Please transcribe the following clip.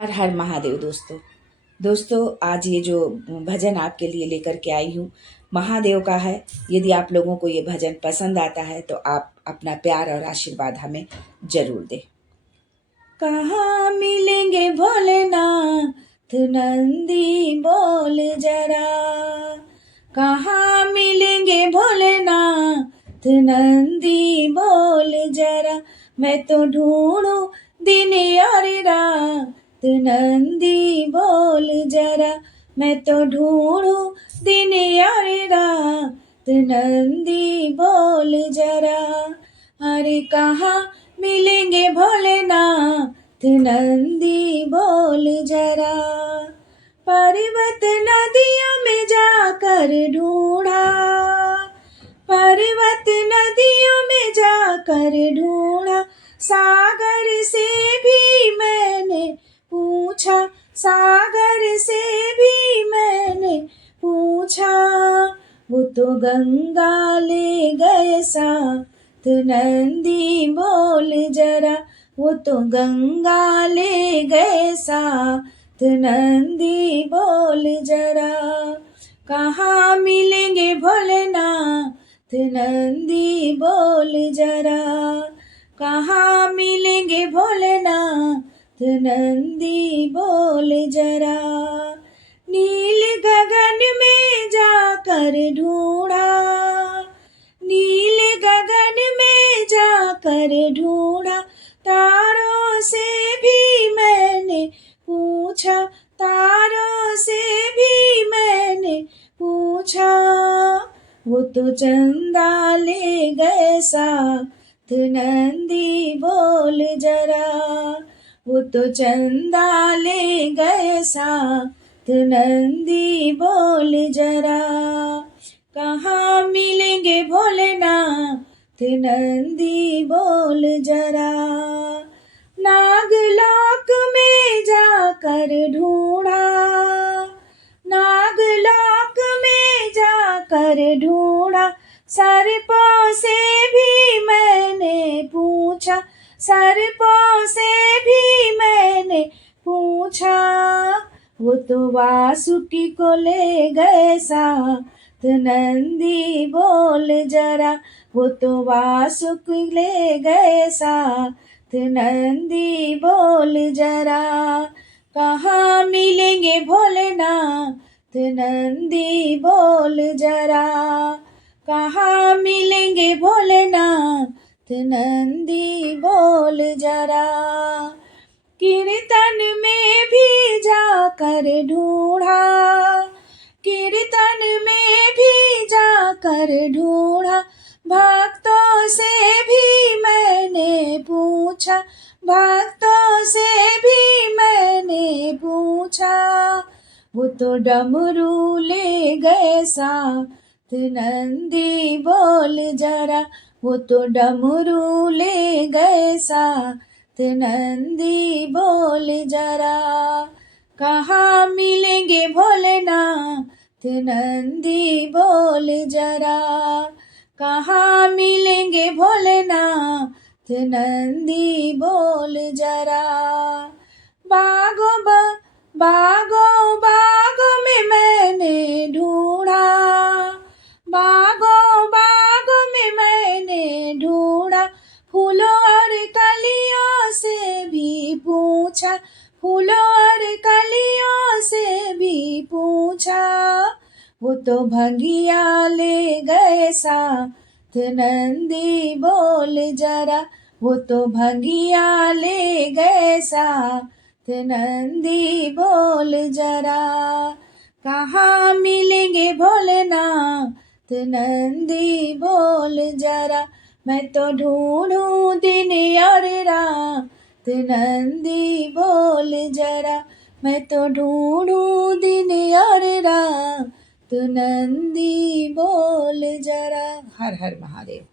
हर हर महादेव दोस्तों। दोस्तों, आज ये जो भजन आपके लिए लेकर के आई हूँ, महादेव का है। यदि आप लोगों को ये भजन पसंद आता है तो आप अपना प्यार और आशीर्वाद हमें जरूर दें। कहाँ मिलेंगे भोलेनाथ नंदी बोल जरा, कहाँ मिलेंगे भोलेनाथ नंदी बोल जरा, मैं तो ढूंढूं दिन और रात नंदी बोल जरा, मैं तो ढूंढूं दिन और रात नंदी बोल जरा। अरे कहाँ मिलेंगे भोलेनाथ नंदी बोल जरा, पर्वत नदियों में जाकर ढूंढा, पर्वत नदियों में जाकर ढूंढा, सागर से भी मैंने पूछा, सागर से भी मैंने पूछा, वो तो गंगा ले गए साथ नंदी बोल जरा, वो तो गंगा ले गए साथ नंदी बोल जरा। कहाँ मिलेंगे भोलेनाथ नंदी बोल जरा, कहाँ मिलेंगे भोलेनाथ नंदी बोल जरा। नील गगन में जाकर ढूंढा, नील गगन में जाकर ढूंढा, तारों से भी मैंने पूछा, तारों से भी मैंने पूछा, वो तो चंदा ले गए साथ नंदी बोल जरा, वो तो चंदा ले गए साथ नंदी बोल जरा। कहाँ मिलेंगे भोलेनाथ नंदी बोल जरा, नागलोक में जाकर ढूंढा, नागलोक में जाकर ढूंढा, सर्पों से भी मैंने पूछा, सर्पों से भी मैंने पूछा, वो तो वासुकी को ले गए साथ नंदी बोल जरा, वो तो वासुकी ले गए साथ नंदी बोल जरा। कहाँ मिलेंगे भोलेनाथ नंदी बोल जरा, कहाँ मिलेंगे भोलेनाथ नंदी बोल जरा। कीर्तन में भी जाकर ढूंढा, कीर्तन में भी जाकर ढूंढा, भक्तों से भी मैंने पूछा, भक्तों से भी मैंने पूछा, वो तो डमरू ले गए साथ नंदी बोल जरा, वो तो डमरू ले गए साथ नंदी बोल जरा। कहाँ मिलेंगे भोलेनाथ नंदी बोल जरा, कहाँ मिलेंगे भोलेनाथ नंदी बोल जरा। बागों बागों में मैंने ढूंढा, बागों में मैंने ढूंढा, फूलों और कलियों से भी पूछा, फूलों और कलियों से भी पूछा, वो तो भंगिया ले गए साथ नंदी बोल जरा, वो तो भंगिया ले गए साथ नंदी बोल जरा। कहाँ मिलेंगे भोलेनाथ नंदी बोल जरा, मैं तो ढूंढूं दिन और रात नंदी बोल जरा, मैं तो ढूंढूं दिन और रात नंदी बोल जरा। हर हर महादेव।